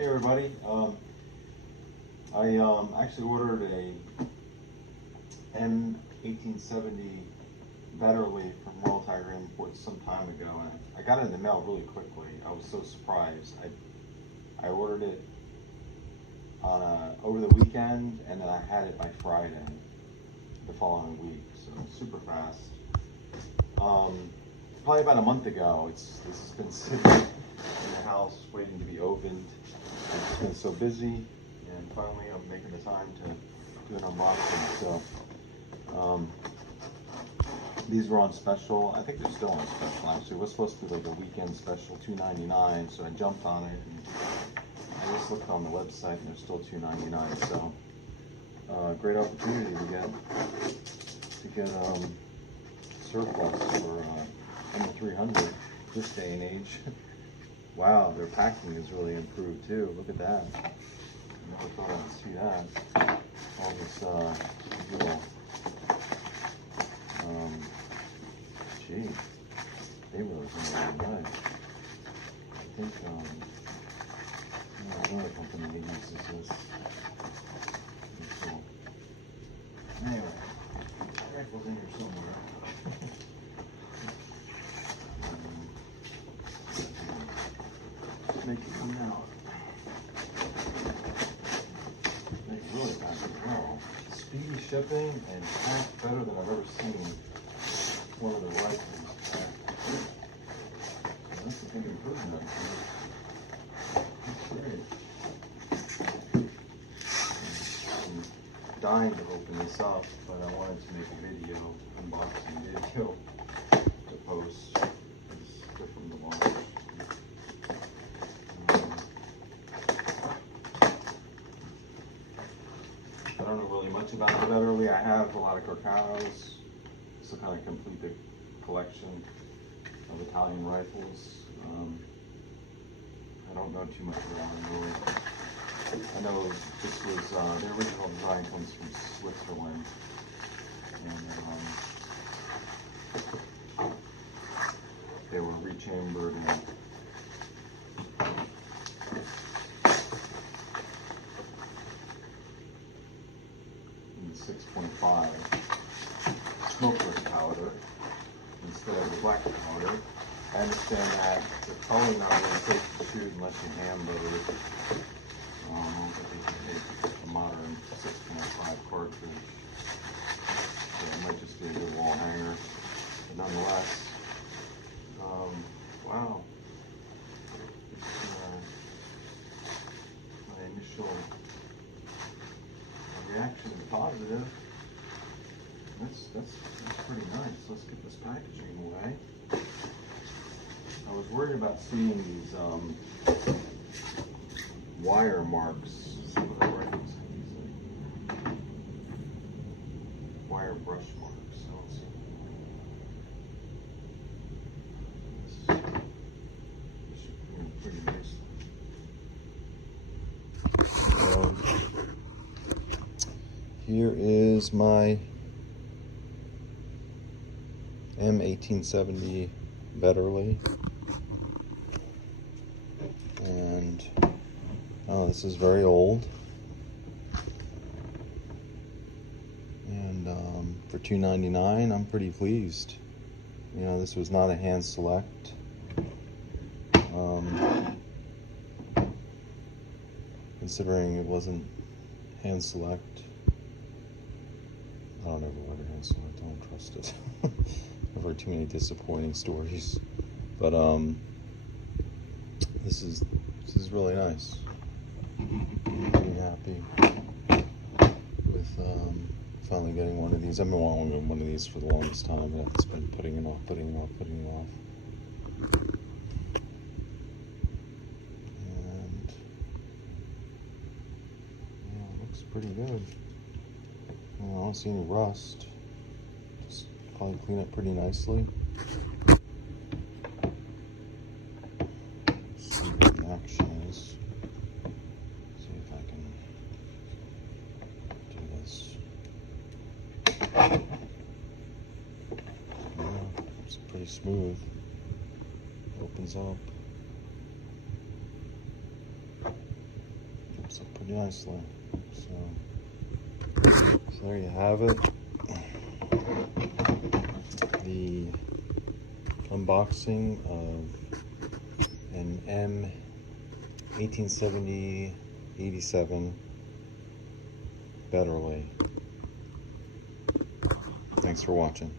Hey everybody, I actually ordered a M1870 Vetterli from Royal Tiger Imports some time ago, and I got it in the mail really quickly. I was so surprised. I ordered it on over the weekend, and then I had it by Friday the following week, so super fast. Probably about a month ago, this has been sitting in the house waiting to be opened. It's been so busy, and finally I'm making the time to do an unboxing. So these were on special. I think they're still on special actually. It was supposed to be like a weekend special, $2.99, so I jumped on it and I just looked on the website and they're still $2.99. So great opportunity to get surplus for under 300 this day and age. Wow, their packing is really improved too. Look at that. I never thought I'd see that. All this little, gee, they really really nice. I think another company uses this. Cool. Anyway, rifle's in here somewhere. Make it come out. They really pack it well. Speedy shipping and packed better than I've ever seen one of the rifles packed. That's a big improvement. That's great. I'm dying to open this up, but I wanted to make a video, unboxing video to post. It's good from the launch. I don't know really much about it Vetterli. I have a lot of Carcanos, so kind of complete the collection of Italian rifles. I don't know too much about them really. I know this was, the original design comes from Switzerland, and they were rechambered and 6.5 smokeless powder instead of the black powder. I understand that they're probably not really safe to shoot unless you hamburger it. I don't think they can take a modern 6.5 cartridge. So it might just be a good wall hanger. But nonetheless, wow. My initial reaction is positive. That's pretty nice. Let's get this packaging away. I was worried about seeing these wire marks. Some of the rifles have these like wire brush marks. I don't see them. This should come in pretty nicely. Here is my M1870 Vetterli, and this is very old, and for $2.99 I'm pretty pleased. You know, this was not a hand select. Considering it wasn't hand select, I don't ever wear a hand select. I don't trust it. I've heard too many disappointing stories, but this is really nice. I'm pretty happy with finally getting one of these. I've been wanting one of these for the longest time, and I've just been putting it off. And yeah, it looks pretty good. I don't see any rust. Just probably clean it pretty nicely. See what the action is. See if I can do this. Yeah, it's pretty smooth. Opens up. pretty nicely. So there you have it. The unboxing of an M 1870-87 Vetterli. Thanks for watching.